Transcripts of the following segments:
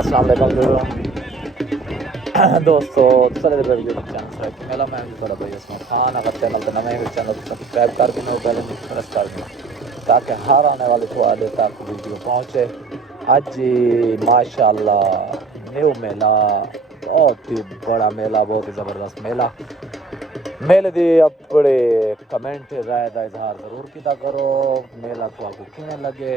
अस्सलाम वालेकुम दोस्तों चले यूट्यूब चैनल से मेरा मैं थोड़ा भाई इसमें खान अगर चैनल पर नए चैनल को सब्सक्राइब कर देना बेल आइकन प्रेस कर देना ताकि हर आने वाले थोड़े तक वीडियो पहुँचे। आज जी माशाल्लाह न्यू मेला बहुत ही बड़ा मेला बहुत ही ज़बरदस्त मेला मेले दी अपने कमेंट राय का इजहार ज़रूर किया करो। मेला को आपको किमें लगे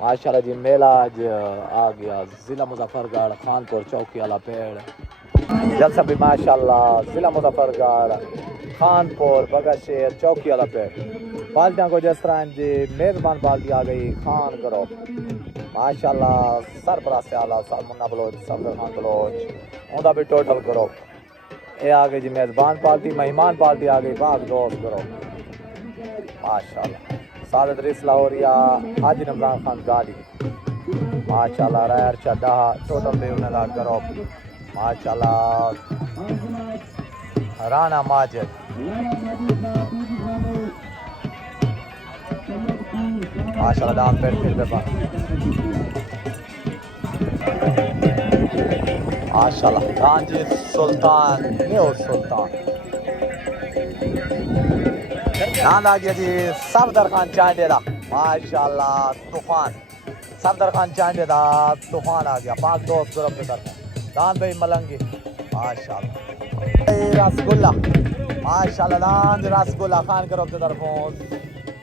माशाल्लाह जी। मेला आज आ गया ज़िला मुजफ्फरगढ़ खानपुर चौकी वाला पेड़ जलसा भी माशाल्लाह ज़िला मुजफ्फरगढ़ खानपुर बगशेर चौकी वाला पेड़ बाल्टियाँ को जिस तरह जी मेज़बान बाल्टी आ गई खान करो माशाल्लाह सरबराह से आला साल मुन्ना बलोच सफर खान बलोच उनका भी टोटल करो। ये आ गई जी मेज़बान पार्टी मेहमान पार्टी आ गई बाग दोस्त करो माशाल्लाह। सादत रिस लाहौरिया हाजी रमजान खान गाली माशाल्लाह रैर चड्डा टोटल भी उन्हें ला करो माशाल्लाह। राना माजिद माशाल्लाह दाम पेड़ फिर माशाल्लाह गांजी सुल्तान न्यू सुल्तान नाम आ गया जी सफदर खान चांडेला माशाल्लाह तूफान सफदर खान चांडेला तूफान आ गया पाक दोस्त ग्रुप की तरफ दान भाई मलंगी माशाल्लाह रसगुल्ला माशाल्लाह दान रसगुल्ला खान ग्रुप की तरफ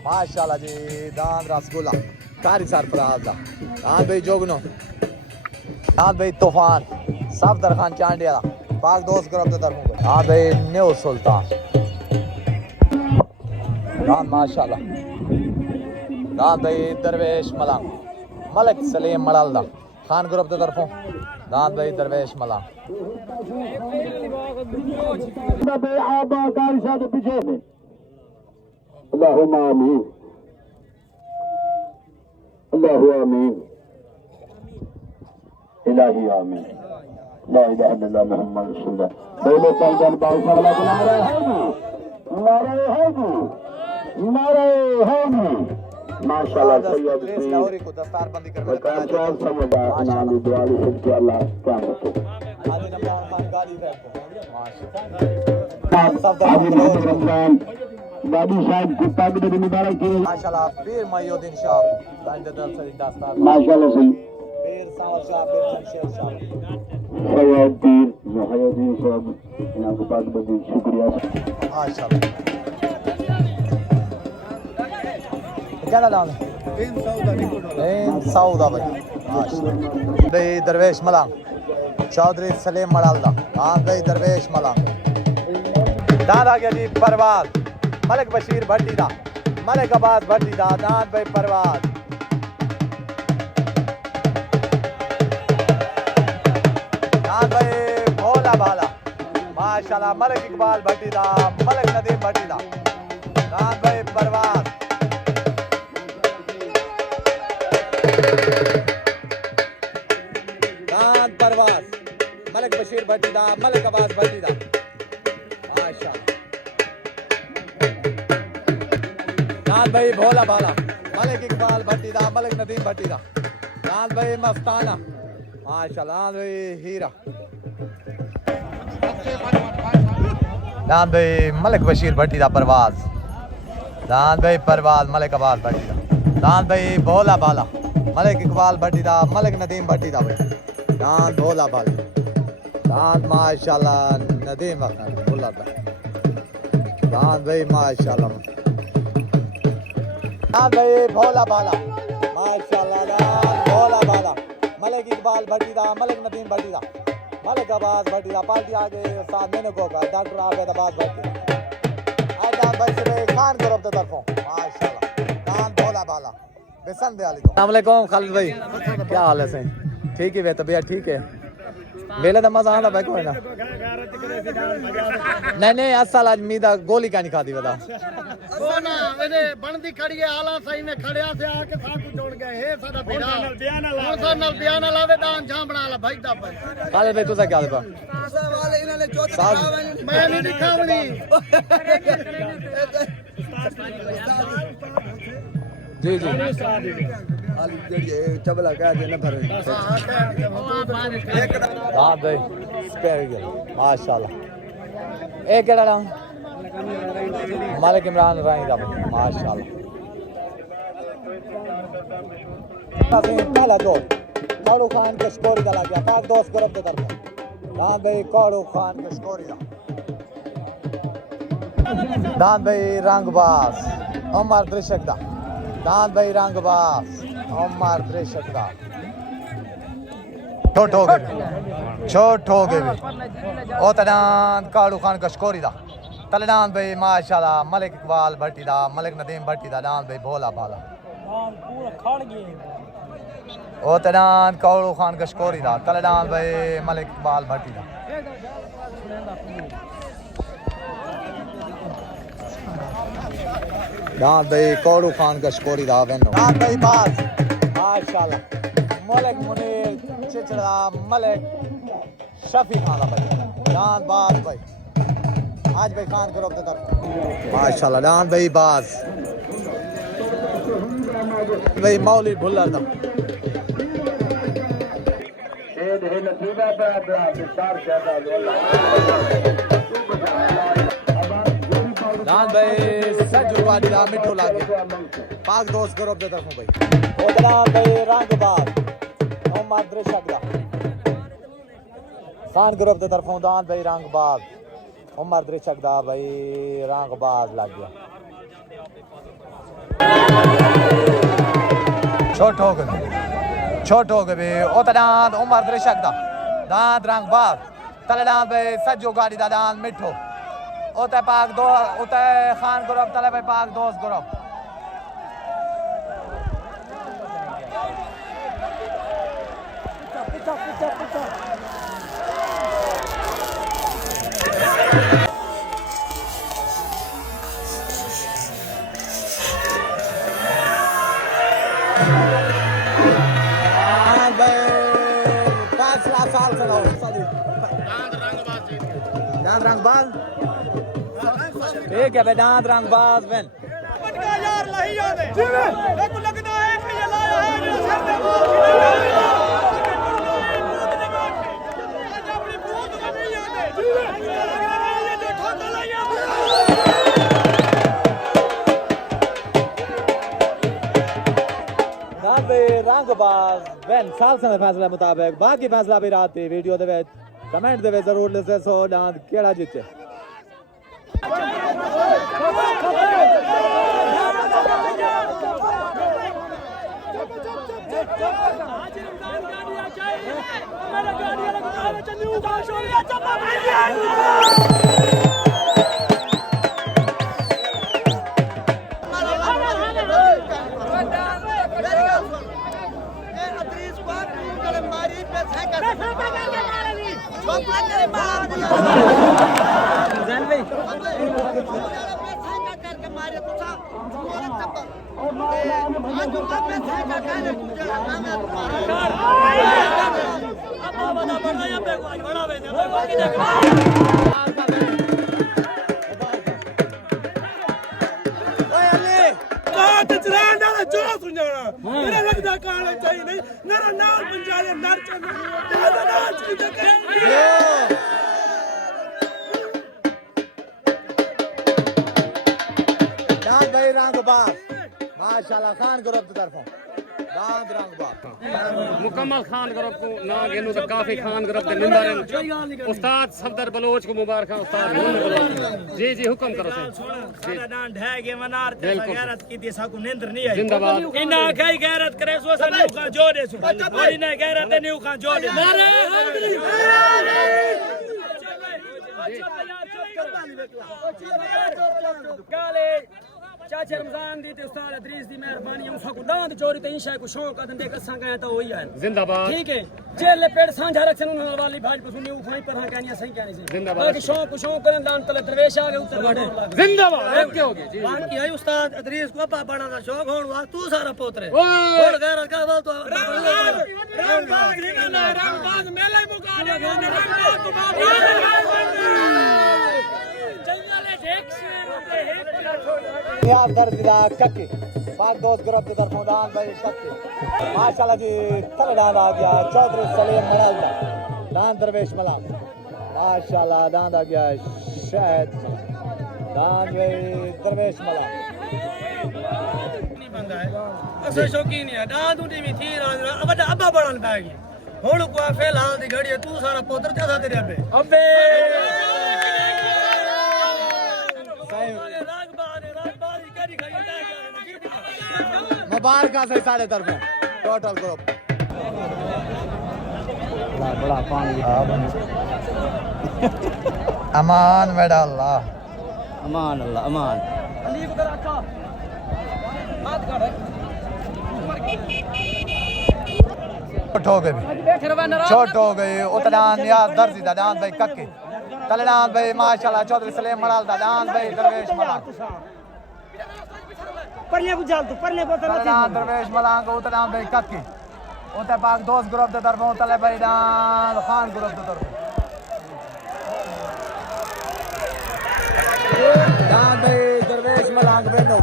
माशाल्लाह जी दान रसगुल्ला कारी सरफराज दान भाई जोगनो दान भाई तूफान सफदर खान चांडेला पाक दोस्त ग्रुप की तरफ दान भाई न्यू सुल्तान दान माशाल्लाह दान भाई दरवेश मलंग मलिक सलीम मड़ालदा खान ग्रुप की तरफों दान भाई दरवेश मलंग अल्लाहुम्मा आमीन अल्लाहु आमीन इलाही आमीन ला इलाहा इल्लल्लाह मुहम्मद रसूलुल्लाह बोलो कायदान बादशाह वाला नारे है नारे है माशाल्लाह सैयद लाहौरी को दस्तार बंदी करके कायदान समझा नाम दुआली से अल्लाह क्या रखे हाजी रमजान खान गाली है माशाल्लाह रमजान बाबू साहब कुत्ता की मुबारक की माशाल्लाह फिर मयूद्दीन शाह दांड दल से दस्तार माशाल्लाह सही फिर सावर शाह फिर जमशेद शाह मुहय्यदीन साहब इन्हें को बहुत बहुत शुक्रिया माशाल्लाह। क्या नाम है इन सऊदा भाई माशाल्लाह भाई दरवेश मलंग चौधरी सलीम मड़ालदा हाँ भाई दरवेश मलंग दादा गया जी परवाज मलिक बशीर भट्टी दा मलिक अब्बास भट्टी दा दान भाई परवाज दान भाई भोला भाला माशाल्लाह मलिक इकबाल भट्टी दा मलिक नदीम भट्टी दा दान भाई परवाज दान परवाज मलिक बशीर भट्टी दा मलिक अब्बास भट्टी दा माशाल्लाह। दान भाई भोला भाला मलिक इकबाल भट्टी दा मलिक नदीम भट्टी दा दान भाई मस्ताना माशाल्लाह भाई हीरा दान भाई मलिक बशीर भट्टी दा परवाज दान भाई परवाज मलिक अब्बास भट्टी दा दान भाई भोला भाला मलिक इकबाल भट्टी दा मलिक नदीम भट्टी दा भाई दान भोला भाला दान माशाल्लाह नदीम भोला दा दान भाई माशाल्लाह दान भाई भोला भाला माशाल्लाह दान भोला भाला मलिक इकबाल भट्टी दा मलिक नदीम भट्टी दा मलिक अब्बास भट्टी दा पार्टी आगे साथ में को का डॉक्टर आबेद अब्बास भट्टी आज दान भाई से खान ग्रुप की तरफों माशाल्लाह दान भोला भाला बेसन दे वाली अस्सलाम वालेकुम खालिद भाई क्या हाल है सही ठीक है तबीयत ठीक है मेले का मजा आना भाई कोई ना नहीं असल आज मीदा गोली का नहीं खाती बता ना मैंने बनदी खड़ी है आला सही में खड़िया से आके साकू जोड़ गए हे साडा बेड़ा नाल बयान लावे दान झांबड़ा ला भाई दा पर खालिद भाई तुसा क्या दे वाले इन्होंने चौथ मैं नहीं दिखावनी जी जी खाली जड़ी चबला कह दे ना भरे हाँ भाई स्पेयर गिल माशाल्लाह एक केड़ा नाम मलिक इमरान राई दा माशाल्लाह पहला दो काड़ू खान के स्कोर दा लग गया पाक दोस्त ग्रुप दे तरफ हाँ भाई काड़ू खान के स्कोर दा दान भाई रंगबाज उमर दृशक दा दान भाई रंगबाज उमर दृशक दा छोट हो गए ओ तनान काड़ू खान का स्कोर दा तलनान भाई माशाल्लाह मलिक इकबाल भट्टी दा मलिक नदीम भट्टी दा दान भाई भोला भाला ओ तनान काड़ू खान का स्कोर दा तलनान भाई मलिक इकबाल भट्टी दा दान भाई काड़ू खान का स्कोर दा वेनो दान भाई बाज माशाल्लाह मलिक मुनीर चिचड़ा मलिक शफी खान भाई दान बाज भाई आज भाई खान ग्रुप दे तरफ माशाल्लाह दान भाई बाज भाई मौली भुल्लर दा दान भाई सजू वाली दा मिठो लागे पाक दोस्त ग्रुप दे तरफ भाई ओ दान भाई रंगबाज उमर दृशक दा खान ग्रुप दे तरफ दान भाई रंगबाज उमर दृशक दा भाई रंगबाज लग गया छोट हो गए ओ दान उमर दृशक दा दान रंगबाज तले दान भाई सजू गाड़ी दा दान मिठो ओते पाक दो ओते खान ग्रुप तले भाई पाक दोस्त ग्रुप साल से दांत रंगबाज ठीक है भाई दांत रंगबाज बहन यार लही याद है मेरे को लगता है कि ये लाया है मेरे सर पे अपनी भूत को नहीं याद है ये देखो तो लाया रंगबाज बहन साल से फैसले मुताबिक बाकी फैसला भी रात वीडियो दे कमेंट दे जरूर लिखे सो दांत केड़ा जीते मेरा लगता काला चाहिए नहीं मेरा नाम पंजाबी नर दांत भाई रंगबाज माशाल्लाह खान ग्रुप की तरफों दांत रंगबाज मुकम्मल खान ग्रुप को ना गेनु तो काफी खान ग्रुप के निंदा उस्ताद सफदर बलोच को मुबारक उस्ताद जी जी हुक्म करो सारा डांड है के मनार ते गैरत की दिशा को निंद्र नहीं आई जिंदाबाद इना कई गैरत करे सो सा न्यू खान जोड़े सो और इना गैरत न्यू खान जोड़े मारे गाले चाचा रमजान दी ते उस्ताद अदरीस दी मेहरबानी हम सबको दांत चोरी ते इंशा को शौक अदन देख संग है तो वही है जिंदाबाद ठीक है जेल पेड़ सांझा रखन उन वाली भाई पर सुनी उखाई पर हां कहनिया सही कहनी से जिंदाबाद बाकी शौक करन दान तले दरवेश आ गए उत्तर बड़े जिंदाबाद ओके हो गया जी बान की है उस्ताद अदरीस को अपा बना दा शौक होण वा तू सारा पोतरे और गैरत का बोल तो रंगबाज मेला ही मुका दे रंगबाज तो बाप याद दर्द कके पाक दोस्त ग्रुप की तरफ दान भाई कक्के माशाल्लाह जी थल दान आ गया चौधरी सलीम मलाल दान दरवेश मलाल माशाल्लाह दान आ गया शायद दान भाई दरवेश मलाल असे शौकीन है दादू टीवी थी अब अब्बा बड़न पै गई हुन को फिलहाल दी घड़ी तू सारा पुत्र जैसा तेरे अब्बे अब्बे मुबारक से सारे तरफ टोटल ग्रुप बड़ा पानी अमान मेरा अल्लाह अमान अल्लाह अमान छोट हो गए छोट हो गए उतना नियाज दर्जी दान भाई कक्के तलदान भाई माशाल्लाह चौधरी सलीम मलाल दान भाई दरवेश मलाल परले बुझाल तू परले बोतल तलदान दरवेश मलाल को उतदान भाई कक्के उते पाक दोस्त ग्रुप दे तरफों तले भाई दान खान ग्रुप दे तरफों दान भाई दरवेश मलाल बेनो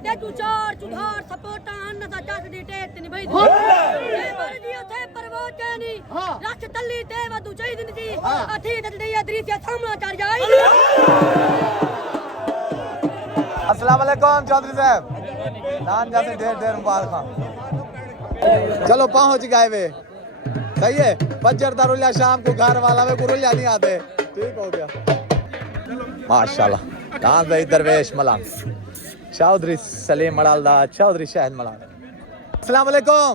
ते तू चार चुधार सपोर्टा अन्न दा जस दी टेक ते निभाई दे पर जी उथे परवोच नहीं रख तल्ली ते वदू चाहिदी नी जी अथी ते दी दृश्य सामना चढ़ जाई अस्सलाम वालेकुम चौधरी साहब दान जैसे ढेर मुबारक चलो पहुंच गए वे सही है फजर दा रुलिया शाम को घर वाला वे को रुलिया नहीं आते ठीक हो गया माशाल्लाह दान भाई दरवेश मलाल चौधरी सलीम मलाल दा चौधरी शहद मलाल अस्सलाम वालेकुम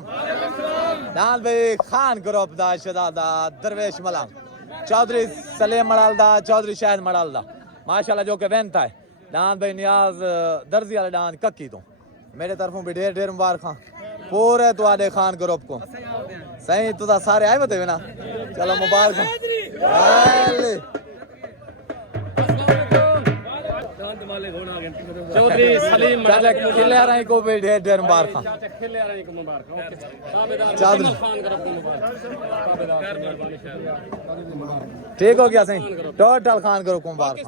दान भाई खान ग्रुप दा शहजादा दरवेश मलाल चौधरी सलीम मलाल दा चौधरी शहद मलाल दा माशाल्लाह जो के वेंता है दान भाई नियाज दर्जी वाला दान कक्की तो मेरे तरफों भी ढेर मुबारक पूरे तुआडे खान ग्रुप को सही तुदा सारे आए बते ना चलो मुबारक चौधरी सलीम खिले रही को भी ढेर मुबारक खेले रही को मुबारक ओके चौधरी खान ग्रुप को मुबारक ठीक हो गया सही टोटल खान ग्रुप को मुबारक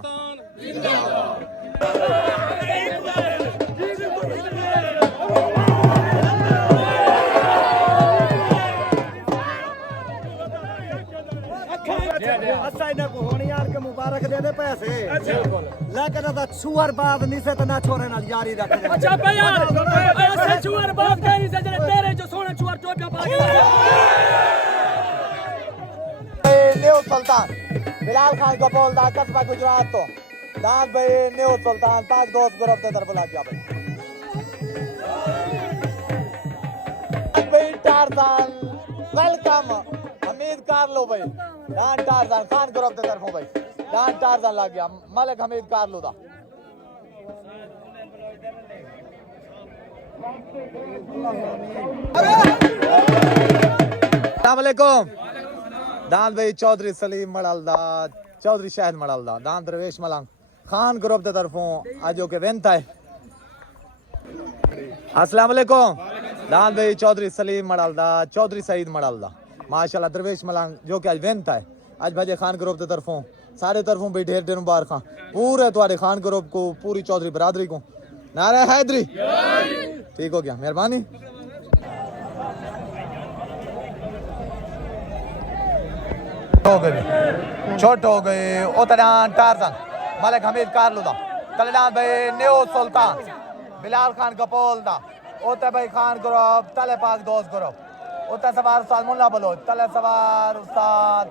मुबारक दे दे पैसे लेकिन छुअर बात नहीं से ना छोरे नाल यारी रख अच्छा भैया ऐसे चुअर बात कहीं से जरे तेरे जो सोने चुअर टोपियां पा के न्यू सुल्तान बिलाल खान कपोल दा कस्बा गुजरात तो दान भाई न्यू सुल्तान पाक दोस्त ग्रुप के तरफ लग गया भाई टारजान वेलकम हमीद कारलो भाई दान टारजान खान ग्रुप के तरफों भाई दान टारजान लग गया मलिक हमीद कारलो दा अस्सलाम वालेकुम दान भाई चौधरी सलीम मड़ालदा चौधरी शहद मड़ालदा दान दरवेश मलांग खान ग्रुप के तरफों आज के वेंता है अस्सलाम वालेकुम दान भाई चौधरी सलीम मड़ालदा चौधरी सईद मड़ालदा माशाल्लाह दरवेश मलांग जो कि आज वेंता है आज भजे खान ग्रुप के तरफों सारे तरफों भी ढेर मुबारक पूरे तुम्हारे खान ग्रुप को पूरी चौधरी बरादरी को नारे हैदरी ठीक हो गया मेहरबानी हो गए छोट हो गए उतरान टारजन मलिक हमीद कारलुदा तलदान भाई न्यू सुल्तान बिलाल खान कपोल दा ओते भाई खान ग्रुप तले पाक दोस्त ग्रुप ओते सवार उस्ताद मुल्ला बलोच तले सवार उस्ताद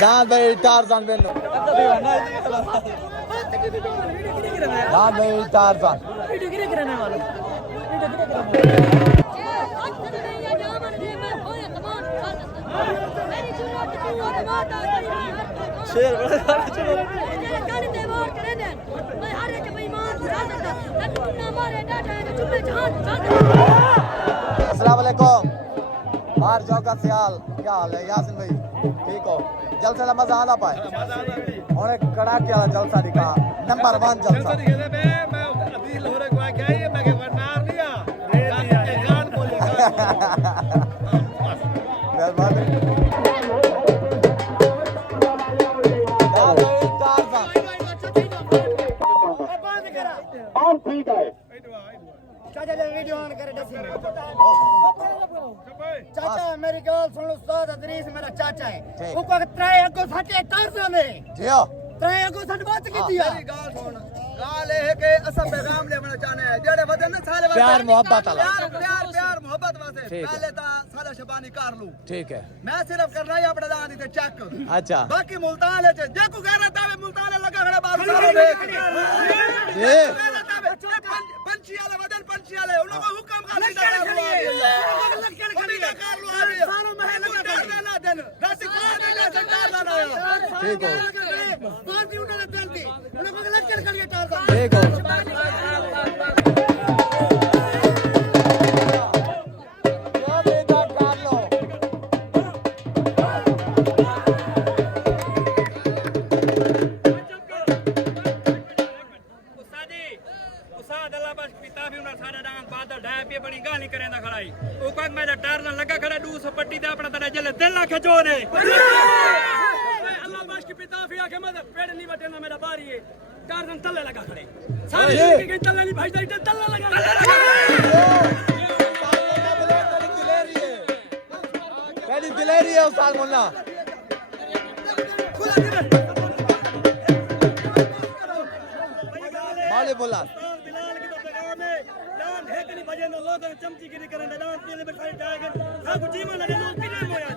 दान भाई टारजन बेनो दान भाई टारजन शेर अस्सलाम वालेकुम बाहर चौका सियाल क्या हाल है यासिन भाई ठीक हो जलसे का मजा आना पाए उन्हें कड़ाके वाला जलसा दिखा नंबर 1 जलसा मेहरबानी और ठीक है चाचा मेरी गल सुन उस्ताद अदरीस मेरा चाचा है ऊपर त्राए अगो सटे तरस में जी हां त्राए अगो सट बात की दिया मेरी गल सुन गाल है कि असा पैगाम लेवना चाहने हैं जेड़े वदन ने सारे प्यार मोहब्बत वाला प्यार मोहब्बत वास्ते पहले ता सादा शबानी कर लूं ठीक है मैं सिर्फ करना ही अपने दान दी चेक अच्छा बाकी मुल्तान है जे को गैरत आवे मुल्तान लगा खड़ा बाहर सारे देख जी पंछी वाले वदन पंछी वाले उनको हुक्म का नहीं कर लो लक्कड़ खड़ी कर लो सारो महल का ना देन रासी को देना सरकार लाना ठीक हो पार्टी उन्होंने दिल दी उनको लक्कड़ खड़ी टाल दो ठीक हो बड़ी गाली करेंदा खड़ाई ओ कोक मैं टार ना लगा खड़ा 200 पट्टी ते अपना तेरा जले दिल लाख जोर है अल्लाह बाश की पिता फिया के मत पेड़ नहीं बटे ना मेरा बारी है टार ना तले लगा खड़े सारे के तले नहीं भाई तले लगा पहली दिलेरी है उस्ताद मुन्ना माले बोला बजे नो लोग चमची गिरी करन डांस पीले में सारे जाएगा सब जीवन लगे नो किने मोया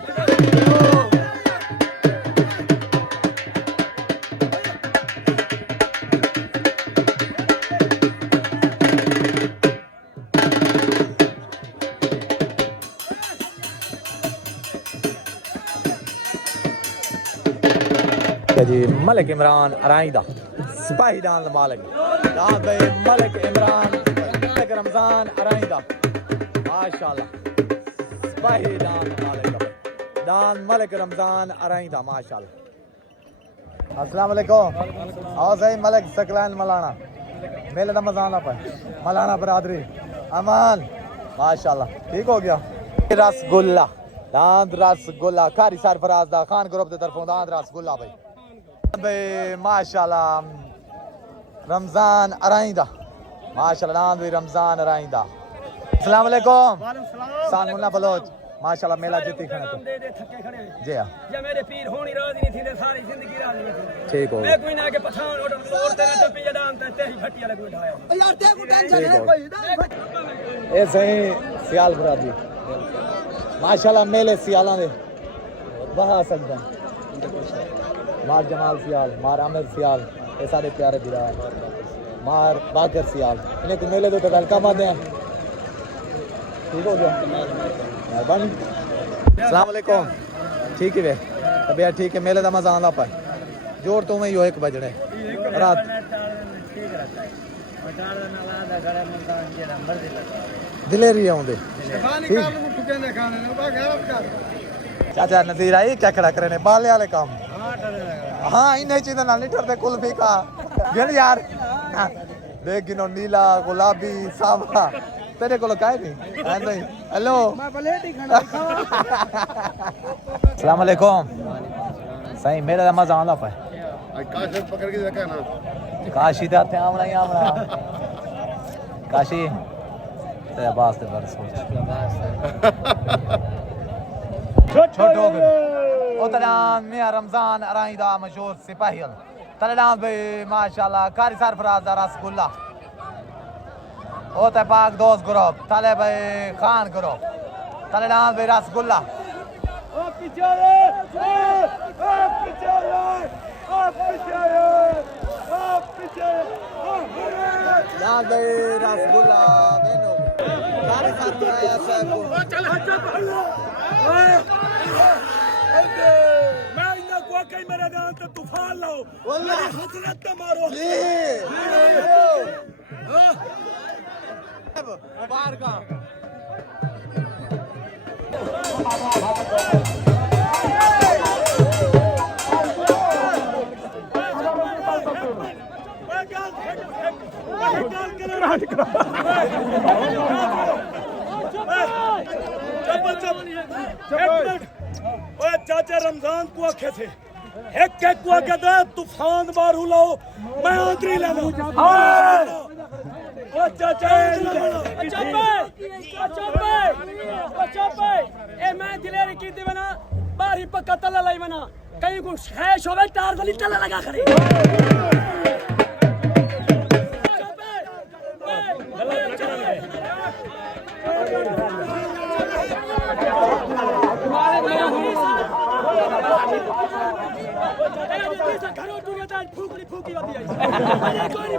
जी मलिक इमरान अराइदा सिपाही दान मालिक दान भाई मलिक इमरान मलिक रमजान अराइदा माशाल्लाह सिपाही दान मालिक दान मलिक रमजान अराइदा माशाल्लाह अस्सलाम वालेकुम आओ सही मलिक सकलान मलाना मेले रमजान पर मलाना बरादरी अमान माशाल्लाह ठीक हो गया रसगुल्ला दांद रसगुल्ला कारी सरफराज दा खान ग्रुप दे तरफों दांद रसगुल्ला भाई माशाल्लाह रमजान अराइंदा माशाल्लाह दांद भी रमजान अराइंदा अस्सलाम वालेकुम सान मुन्ना बलोच माशाल्लाह मेला जीती खड़े तो दे थके खड़े जी हां ये मेरे पीर होनी राजी नहीं थी सारी जिंदगी राजी नहीं थी ठीक हो मैं कोई ना के पठान और तेरा तो पिया दान ते ही फटिया लगो उठाया यार ते को टेंशन है कोई ए सही सियाल बरादरी माशाल्लाह मेले सियालां दे वहा सकदा मार जमाल सियाल मार आमिर सियाल ये सारे प्यारे बिरा मार बाकर सियाल इन्हें को मेले दो तो वेलकम आते हैं ठीक हो गया मेहरबानी अस्सलाम वालेकुम ठीक है तबीयत ठीक है मेले का मजा आंदा पाए जोर तो मैं यो 1 बजने रात दिलेरी आउंदे चाचा नज़ीर आई क्या खड़ा करे ने बाले वाले काम हाँ इन्हें चीज़ ना नहीं ठरते कुल्फी का गिन यार देख गिनो नीला गुलाबी सांवला तेरे को काहे नहीं नहीं हेलो अस्सलाम वालेकुम सही मेरे दा मजा आंदा पाए काशी पकड़ के देखा ना काशी दा थे आमला ही आमला काशी तेरा बास ते बरस छोटो उतरान मियां रमजान अराइदा मशहूर सिपाही तलडान भाई माशाल्लाह कारी सरफराज दा रसगुल्ला होता पाक दोस्त ग्रुप तले भाई खान ग्रुप तलडान भाई रसगुल्ला रसगुल्ला मैं इतना कोई मेरा दान तो तूफान लाओ वल्लाह हसरत मारो बाहर का चाचा रमजान को आखे थे एक एक को आखे था तूफान मारू लो मैं आंतरी ले लो ओ चाचा ए मैं दिलेरी की थी बना बारी पक्का तला लाई बना कहीं को खैश होवे तार वाली तला लगा खड़े फूकी फूकी होती है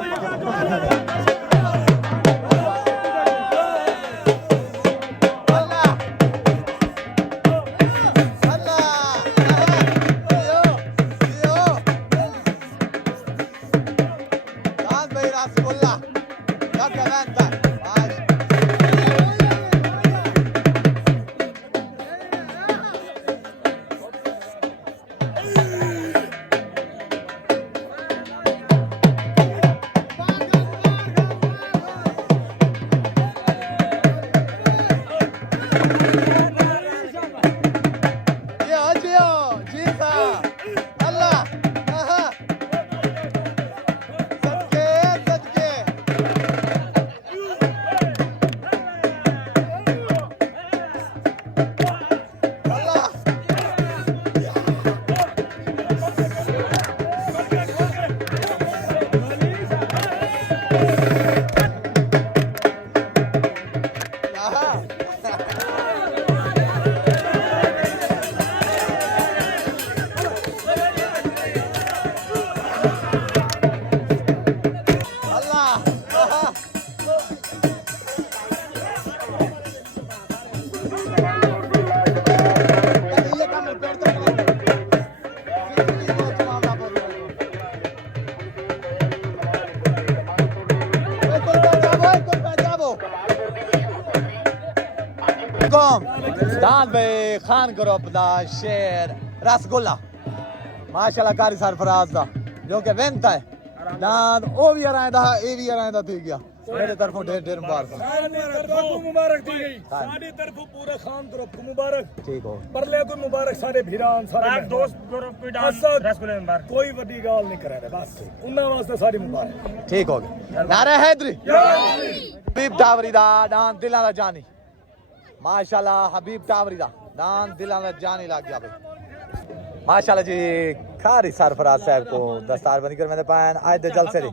दान भाई खान ग्रुप दा शेर रसगुल्ला माशाल्लाह कारी सरफराज दा जो के वेंता है दान ओ भी आरांदा ए भी आरांदा थी गया मेरे तरफों ढेर ढेर मुबारक मुबारक दी गई साडी तरफों पूरे खान ग्रुप को मुबारक ठीक हो परले को मुबारक सारे भीरान सारे दोस्त ग्रुप को डांस रसगुल्ले मुबारक कोई बड़ी गाल नहीं करे बस उन्ना वास्ते सारी मुबारक ठीक हो गया नारे हैदरी हबीब टावरी दा दान दिलां दा जानी माशाल्लाह हबीब टावरी दा दान दिलां दा जानी लग गया भाई माशाल्लाह जी कारी सरफराज साहब को दस्तार बंदी कर मैंने पायन आज दे जलसे रे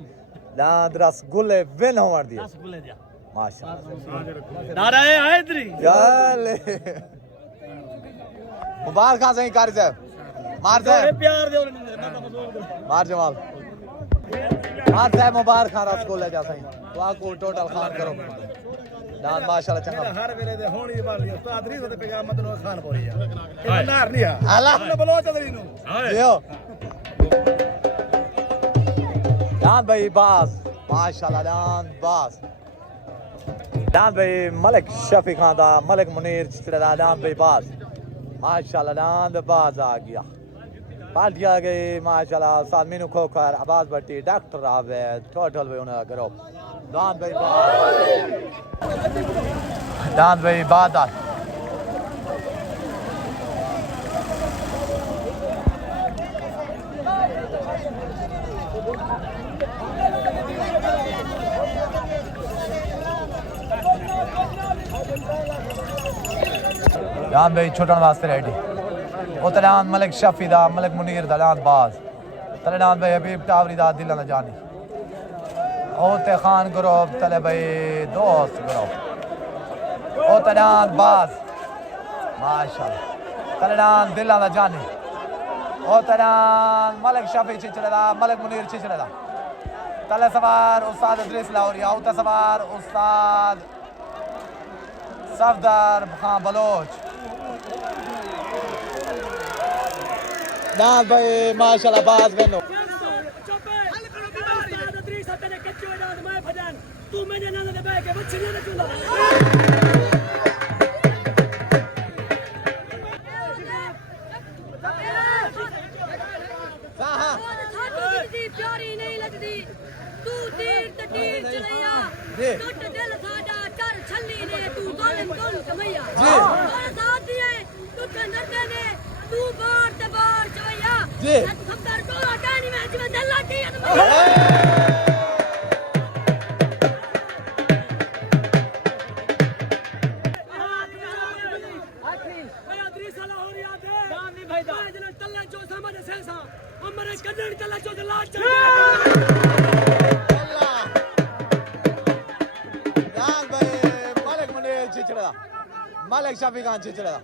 दान रसगुल्ले विन होवन दिए रसगुल्ले दिया माशाल्लाह नारे हैदरी चले मुबारक खां सही कारी साहब मार साहब प्यार दे मार जमाल मार साहब मुबारक खां रसगुल्ले जा सही तो को टोटल खान करो दान माशाल्लाह चंगा हर वेले दे होनी वाली उस्ताद री ते पैगाम तो खान पोरी है ए नार नहीं है आला बोलो चलरी नु यो दान भाई बास माशाल्लाह दान बास दान भाई मलिक शफी खान दा मलिक मुनीर चित्रा दान भाई बास माशाल्लाह दान बास आ गया पार्टी आ गई माशाल्लाह साथ मीनू खोखर आवाज भट्टी डॉक्टर आवेद टोटल भाई उन्हें करो दान भाई दान भाई बादल दान भाई छुटन वास्ते रेडी वो तलान मलिक शफी दा मलिक मुनीर दा दान बाज तलान भाई हबीब टावरी दा दिल न जानी ओते खान ग्रुप तले भाई दोस्त ग्रुप ओ तलान बाज माशाल्लाह तलान दिल न जानी ओ तलान मलिक शफी चिचड़े दा मलिक मुनीर चिचड़े दा तले सवार उस्ताद इदरीस लाहौरिया उते सवार उस्ताद सफदर खान बलोच दान भाई माशाल्लाह बाज बनो तू मैंने ना दे बैग के बच्चे ना चुला प्यारी नहीं लगती तू तीर चलैया जी खबर को आटानी मैच में दिल लाती है मालिक शफी खान चिचड़ा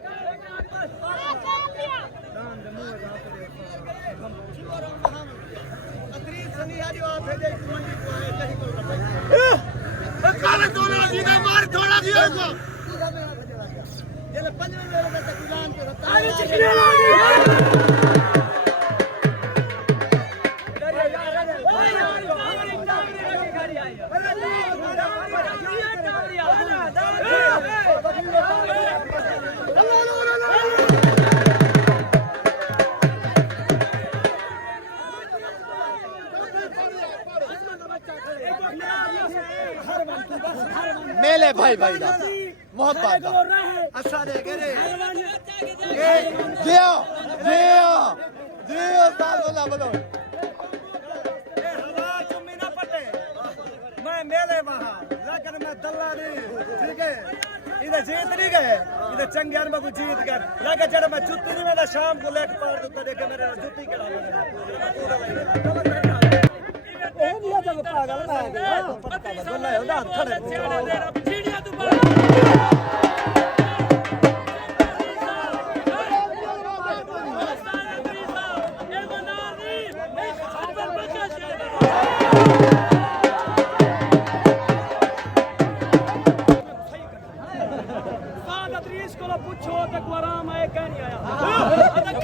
मेले भाई भाई दा मोहब्बत दा अच्छा दे करे जियो जियो जियो साल बोला बोलो मैं मेले वहाँ लेकिन मैं दल्ला नहीं ठीक है इधर जीत नहीं गए इधर चंगियान बाबू जीत गए लेकिन जब मैं जुत्ती नहीं मैं शाम को लेकर पार दूँ देखे मेरे जुत्ती के पागल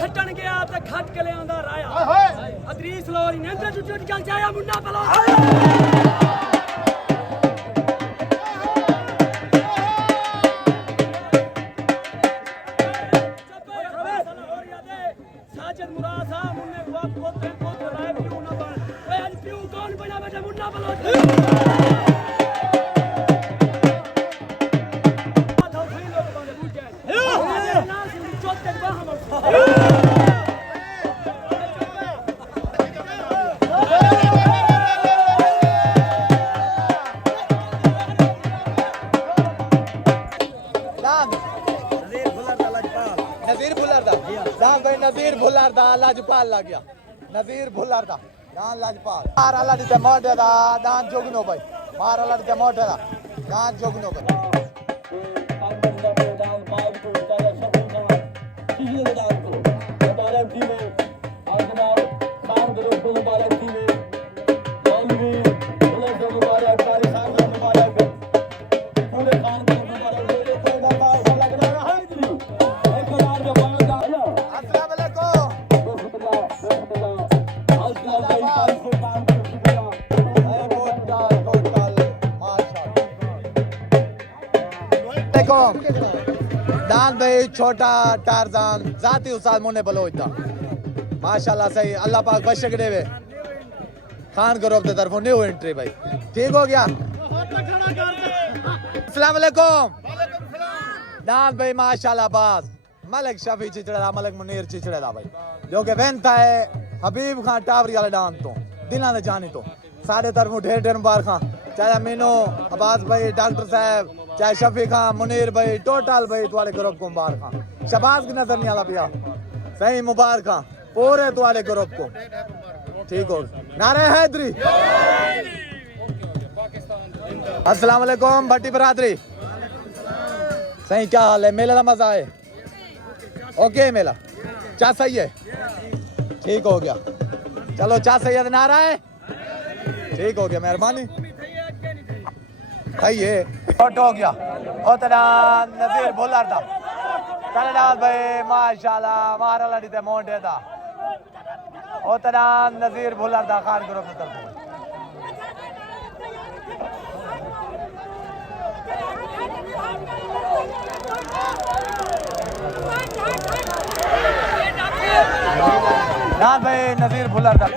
खट्टन गया खट के ले आंदा राया अदरीस लोरी ने अंदर चुट चल जाया मुन्ना बलो साजिद मुराद साहब मुन्ने वक्त को राय पियो ना बन ओए आज पियो कौन बना बेटा मुन्ना बलो नज़ीर भुल्लर दा लाजपाल ला गया नज़ीर भुल्लर दा दान लाजपाल मार अल्लाह दी ते मोटे दा दान जोगनो भाई मार अल्लाह दी ते मोटे दा दान जोगनो भाई दान भाई छोटा टारजान जाती उस्ताद मुन्ने बलोच दा माशाल्लाह सही अल्लाह पाक बशक देवे खान ग्रुप की तरफों न्यू एंट्री भाई ठीक हो गया अस्सलाम वालेकुम दान भाई माशाल्लाह बास मलिक शफी चिचड़ा मलिक मुनीर चिचड़ा दा भाई जो कि वेंता है हबीब खान टावरी वाले डांस तो दिलां दे जानी तो सारे तरफों ढेर ढेर मुबारक चाहे मीनो अब्बास भाई डॉक्टर साहब चाहे शफी खान मुनीर भाई टोटल भाई तुम्हारे ग्रुप को मुबारक शबाज की नजर नहीं आला भैया सही मुबारक पूरे तुम्हारे ग्रुप को ठीक हो नारे हैदरी अस्सलाम वालेकुम भट्टी बरादरी सही क्या हाल है मेला का मजा है ओके मेला चा सही है ठीक हो गया चलो चा सही है नारा है ठीक हो गया मेहरबानी सही है फोटो हो गया ओतना नज़ीर भुल्लर दा तलनाथ भाई माशाल्लाह मारा लड़ी ते मोंडे दा ओतना नज़ीर भुल्लर दा खान ग्रुप की तरफ नाथ भाई नज़ीर भुल्लर दा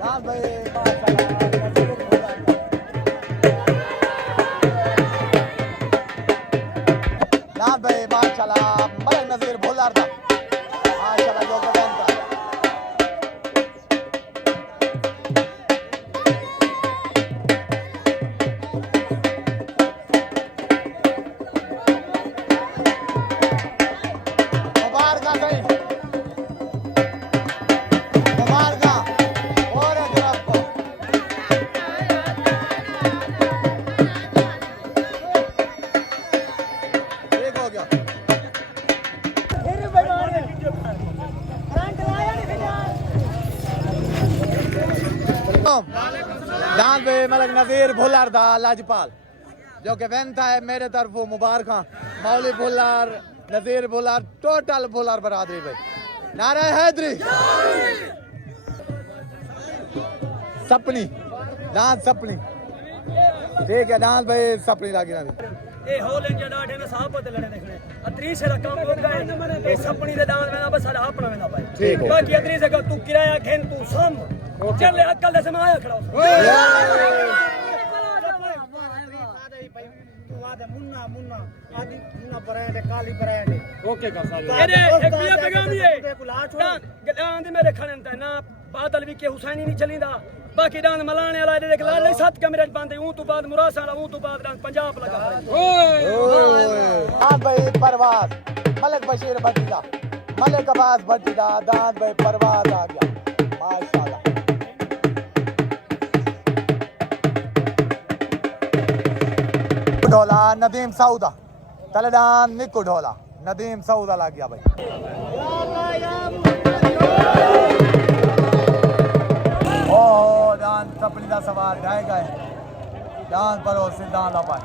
नाथ भाई माशाल्लाह भाई माशाल्लाह मलिक नज़ीर भुल्लर दा माशाल्लाह जो का हो गया दान पे मलक नजीर भुल्लर दा लाजपाल जो कि वेंता है मेरे तरफों मुबारक मौली भुल्लर नजीर भुल्लर टोटल भुल्लर बरादरी भाई नारा हैदरी सपनी दान सपनी ठीक है दान भाई सपनी लागी ना ਇਹ ਹੋਲੇ ਜਿਹੜਾ ਨੇ ਸਾਹਬ ਤੇ ਲੜੇ ਦੇਖਣੇ ਅਤਰੀ ਸੇ ਦਾ ਕੰਮ ਹੋ ਗਿਆ ਇਹ ਸਪਣੀ ਦੇ ਦਾਨ ਮੈਨਾਂ ਬਸ ਸਾਡਾ ਆਪਣਾ ਮੈਨਾਂ ਭਾਈ ਠੀਕ ਹੈ ਬਾਕੀ ਅਤਰੀ ਸੇ ਤੂੰ ਕਿਰਾਇਆ ਘੇਨ ਤੂੰ ਸਮ ਚੱਲੇ ਅਕਲ ਦੇ ਸਮਾਇਆ ਖੜਾ मुन्ना मुन्ना आदि मुन्ना ब्रांड काली ब्रांड ओके का साहब ਇਹਦੇ ਇੱਕ ਵੀ ਪੈਗਾਮ ਇਹ ਗਦਾਂ ਦੇ ਮੇਰੇ ਖਣਨ ਤੇ ਨਾ ਬਾਦਲ ਵੀ ਕੇ ਹੁਸੈਨੀ ਨਹੀਂ ਚਲਿੰਦਾ ਬਾਕੀ ਡਾਂਦ ਮਲਾਣੇ ਵਾਲਾ ਇਹਦੇ ਖਿਲਾਫ ਨਹੀਂ 7 ਕਮਰੇ ਬੰਦੇ ਉਹ ਤੋਂ ਬਾਅਦ ਮੁਰਾਸਾਂ ਵਾਲਾ ਉਹ ਤੋਂ ਬਾਅਦ ਡਾਂਦ ਪੰਜਾਬ ਲਗਾ दान भाई परवाज मलिक बशीर भट्टी मलिक अब्बास भट्टी दान भाई परवाज आ गया माशाल्लाह ढोला नदीम सऊदा तलेदान निकू ढोला नदीम सऊदा लग गया भाई ओ दान सपनी दा सवार ढाई गए दान परो सिद्धांत ला पाए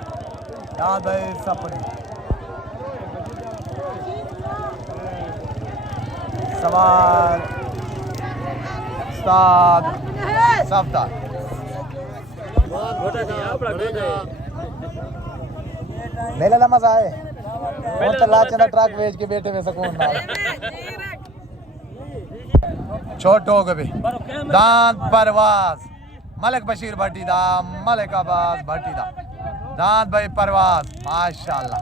दान भाई सपनी सवार उस्ताद सफदार मेला ना मजा आए और तो लाच ना ट्रक बेच के बैठे में सुकून ना छोट हो गए दांत परवाज मलिक बशीर भट्टी दा मलिक अब्बास भट्टी दा दांत भाई परवाज माशाल्लाह